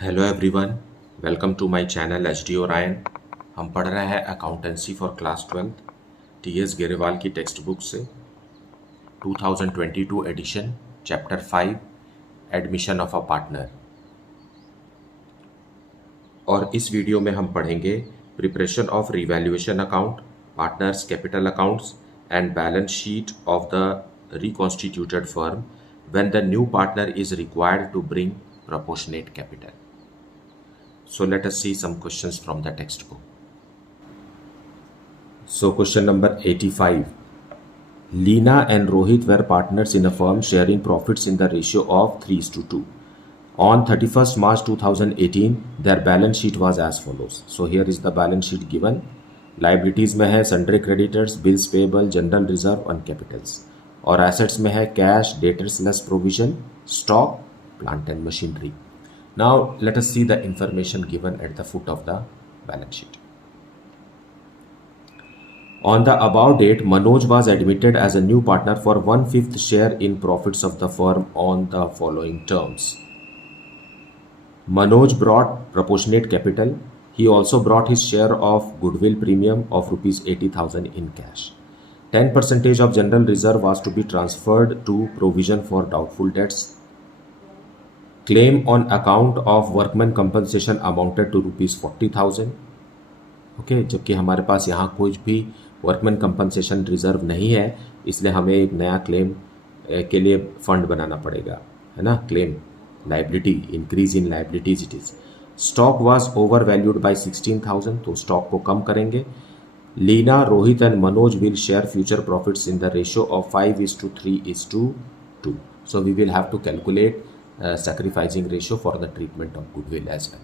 Hello everyone, welcome to my channel H D Orion. हम पढ़ रहे हैं accountancy for class 12 T S Grewal की टेक्स्ट बुक से 2022 edition, chapter 5 admission of a partner. और इस वीडियो में हम पढ़ेंगे preparation of revaluation account, partners capital accounts and balance sheet of the reconstituted firm when the new partner is required to bring proportionate capital. So let us see some questions from the textbook. So question number 85. Leena and Rohit were partners in a firm sharing profits in the ratio of 3:2. On 31st March 2018, their balance sheet was as follows. So here is the balance sheet given. Liabilities में है sundry creditors, bills payable, general reserve and capitals. और assets में है cash, debtors less provision, stock, plant and machinery. Now let us see the information given at the foot of the balance sheet. On the above date, Manoj was admitted as a new partner for 1/5 share in profits of the firm on the following terms. Manoj brought proportionate capital. He also brought his share of goodwill premium of rupees 80,000 in cash. 10% of general reserve was to be transferred to provision for doubtful debts. Claim on account of workman compensation amounted to rupees 40,000. Okay, जबकि हमारे पास यहाँ कोई भी workman compensation reserve नहीं है, इसलिए हमें एक नया क्लेम के लिए फंड बनाना पड़ेगा, है ना। Claim liability, increase in liabilities it is. Stock was over valued by 16,000, तो स्टॉक को कम करेंगे। Leena, Rohit and Manoj will share future profits in the ratio of 5:3:2. So we will have to calculate sacrificing ratio for the treatment of goodwill as well.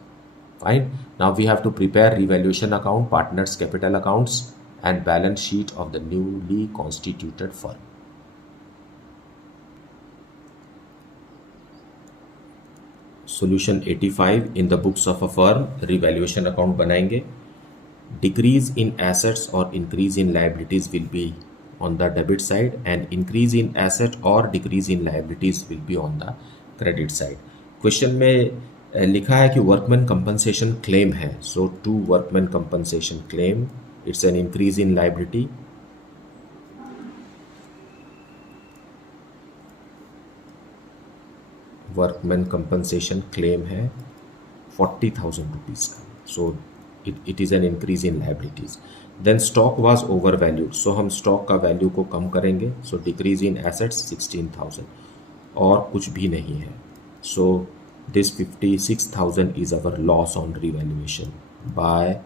Fine. Now we have to prepare revaluation account, partners capital accounts and balance sheet of the newly constituted firm. Solution 85. In the books of a firm, revaluation account बनाएंगे. Decrease in assets or increase in liabilities will be on the debit side and increase in asset or decrease in liabilities will be on the credit side. Question में लिखा है कि workman compensation claim है, so to workman compensation claim, it's an increase in liability. Workman compensation claim है 40,000 rupees का, so it is an increase in liabilities. Then stock was over valued, so हम stock का value को कम करेंगे, सो decrease in assets 16,000 और कुछ भी नहीं है, so this 56,000 is our loss on revaluation by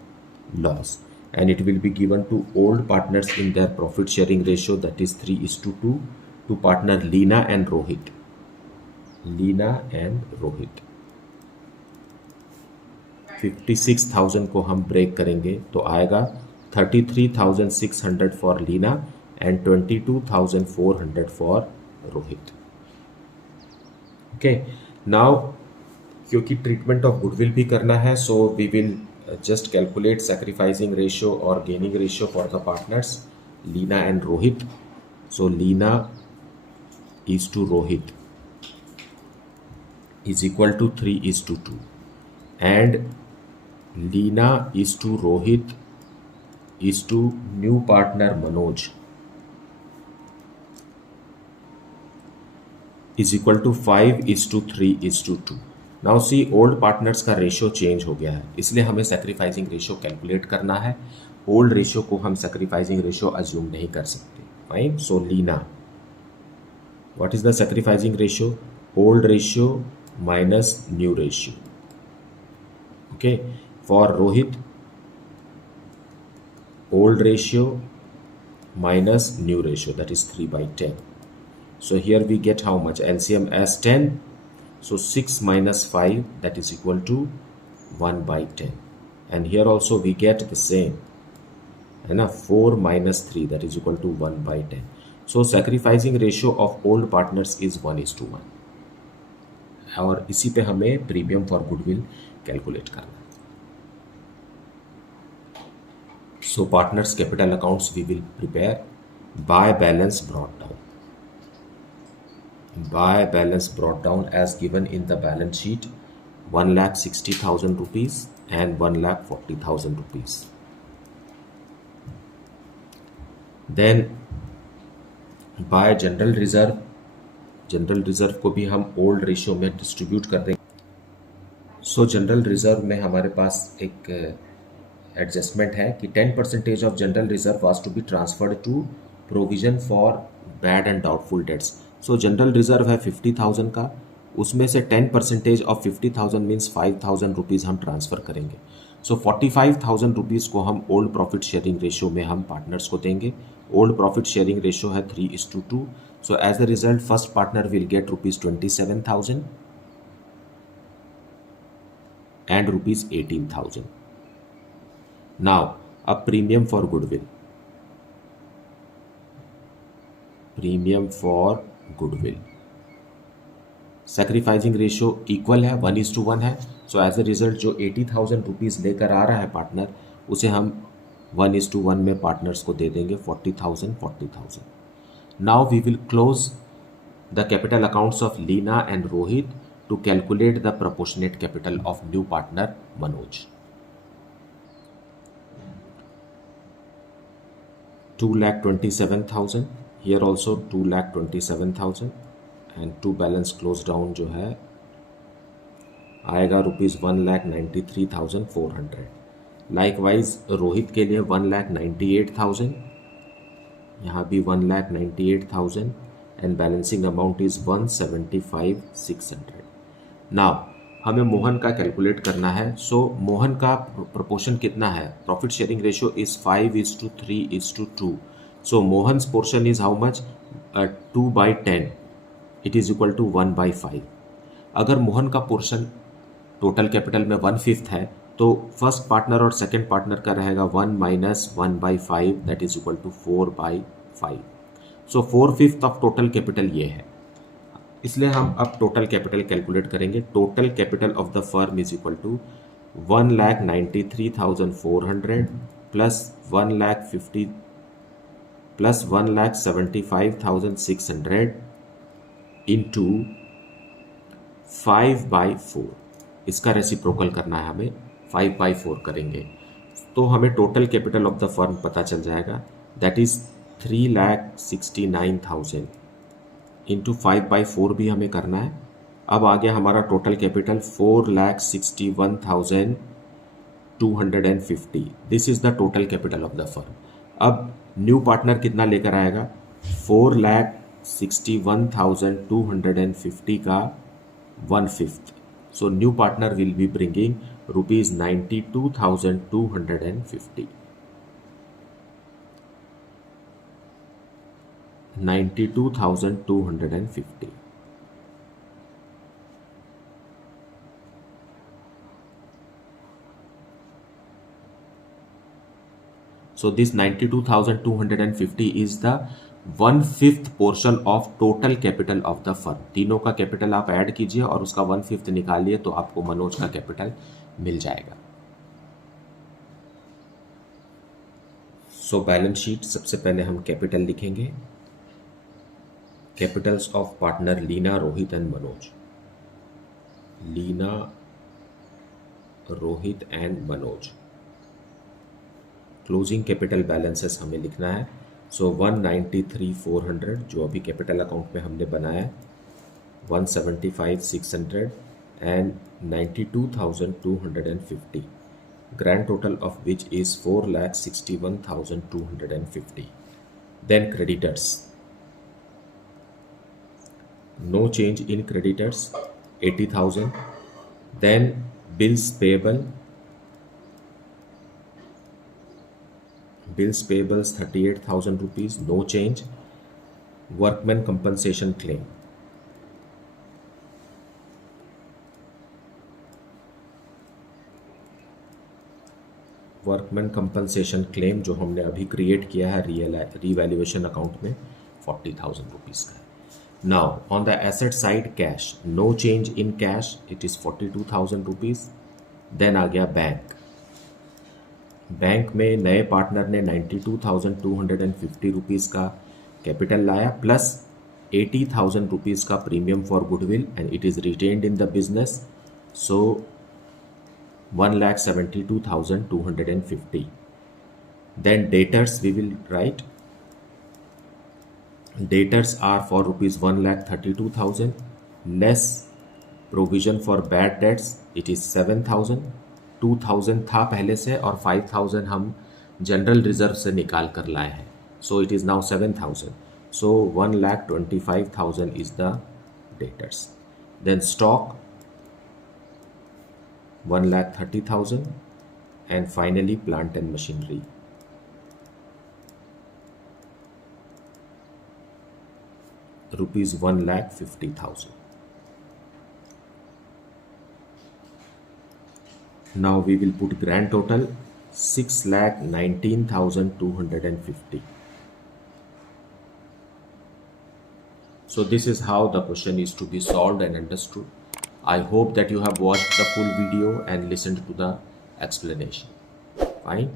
loss and it will be given to old partners in their profit sharing ratio that is 3:2 to partner Leena and Rohit. Leena and Rohit 56,000 को हम break करेंगे तो आएगा 33,600 for Leena and 22,400 for Rohit. Okay, now क्योंकि treatment of goodwill भी करना है, so we will just calculate sacrificing ratio और gaining ratio for the partners Leena and Rohit. So Leena is to Rohit is equal to 3:2 and Leena is to Rohit is to new partner Manoj is equal to 5:3:2. Now see, old partners का ratio change हो गया है, इसलिए हमें sacrificing ratio calculate करना है। Old ratio को हम सैक्रिफाइसिंग रेशियो अज्यूम नहीं कर सकते। Fine, so Leena, what is the sacrificing ratio? Old ratio minus new ratio. Okay, for Rohit, old ratio minus new ratio, that is 3/10. So here we get how much? LCM as 10, so 6 minus 5, that is equal to 1/10, and here also we get the same, है ना, 4 minus 3, that is equal to 1/10. So sacrificing ratio of old partners is 1:1, और इसी पे हमें premium for goodwill calculate करना है। So partners capital accounts we will prepare by balance brought down, by balance brought down as given in the balance sheet 1,60,000 rupees and 1,40,000 rupees. Then bye general reserve को भी हम old ratio में distribute कर देंगे. सो general reserve में हमारे पास एक adjustment है कि 10% of general reserve was to be transferred to provision for bad and doubtful debts. So general reserve है 50,000 का, उसमें से 10% ऑफ 50,000 मीन्स 5,000 रुपीज़ हम ट्रांसफ़र करेंगे. सो 45,000 रुपीज़ को हम ओल्ड प्रॉफिट शेयरिंग रेशियो में हम पार्टनर्स को देंगे. ओल्ड प्रॉफिट शेयरिंग रेशियो है 3:2. So as a result first partner will get ₹27,000 and ₹18,000. Now a premium for goodwill. Sacrificing ratio equal है, 1:1 है. सो एज ए रिजल्ट जो 80,000 रुपीज़ लेकर आ रहा है पार्टनर, उसे हम 1:1 में पार्टनर्स को दे देंगे 40,000. Now we will close the capital accounts of Leena and Rohit to calculate the proportionate capital of new partner Manoj. 2,27,000. Here also 2,27,000 and to balance close down जो है आएगा ₹1,93,400. Likewise रोहित के लिए 1,98,000, यहाँ भी 1,98,000 and balancing amount is 175,600. Now हमें मोहन का calculate करना है. सो मोहन का प्रोपोर्शन कितना है? Profit sharing ratio is 5:3:2. So Mohan's portion is how much? 2/10. It is equal to 1/5. अगर मोहन का पोर्शन टोटल कैपिटल में 1/5 है तो फर्स्ट पार्टनर और सेकेंड पार्टनर का रहेगा 1 - 1/5 that is equal to 4/5. So 4/5 of total capital ये है, इसलिए हम अब टोटल कैपिटल कैलकुलेट करेंगे. Total capital of the firm is equal to 1,93,400 plus 1,75,600 into 5/4. इसका रेसिप्रोकल करना है हमें, 5/4 करेंगे तो हमें total capital of the firm पता चल जाएगा. दैट इज 3,69,000 इंटू 5/4 भी हमें करना है. अब आ गया हमारा total capital 4,61,250. This is the total capital of the firm. अब न्यू पार्टनर कितना लेकर आएगा? 4,61,250 का 1/5. So new partner will be bringing ₹92,250. 92,250. So this 92,250 is the 1/5 portion of total capital of the firm. तीनों का कैपिटल आप ऐड कीजिए और उसका 1/5 निकालिए तो आपको मनोज का कैपिटल मिल जाएगा. सो बैलेंस शीट सबसे पहले हम कैपिटल लिखेंगे. Capitals of partner Leena, Rohit and Manoj. Leena, Rohit and Manoj. Closing capital balances हमें लिखना है. सो 193,400 जो अभी कैपिटल अकाउंट में हमने बनाया है, 175,600 and 92,250. Grand total of which is 4,61,250. Then creditors. No change in creditors, 80,000. Then bills payable. Bills payables 38,000 rupees, no change. Workman compensation claim. Workman compensation claim जो हमने अभी क्रिएट किया है रीवैल्यूएशन अकाउंट में 40,000 रुपीज़ का. Now on the asset side cash, no change in cash, it is 42,000 rupees. Then आ गया bank. Bank में नए पार्टनर ने 92,250 रुपीज़ का कैपिटल लाया प्लस 80,000 रुपीज़ का premium for goodwill and it is retained in the business. So 1,72,250. Then debtors we will write. Debtors are for rupees 1,32,000 less provision for bad debts, it is 7,000. 2,000 था पहले से और 5,000 हम general reserve से निकाल कर लाए हैं. So it is now 7,000. So 1,25,000 is the debtors. Then stock 1,30,000, and finally plant and machinery. Rupees 1,50,000. Now we will put grand total 6,19,250. So this is how the question is to be solved and understood. I hope that you have watched the full video and listened to the explanation. Fine.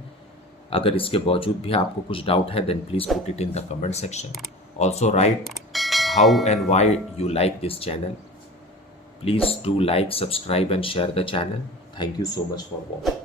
अगर इसके बावजूद भी आपको कुछ doubt है then please put it in the comment section. Also write how and why you like this channel. Please do like, subscribe and share the channel. Thank you so much for watching.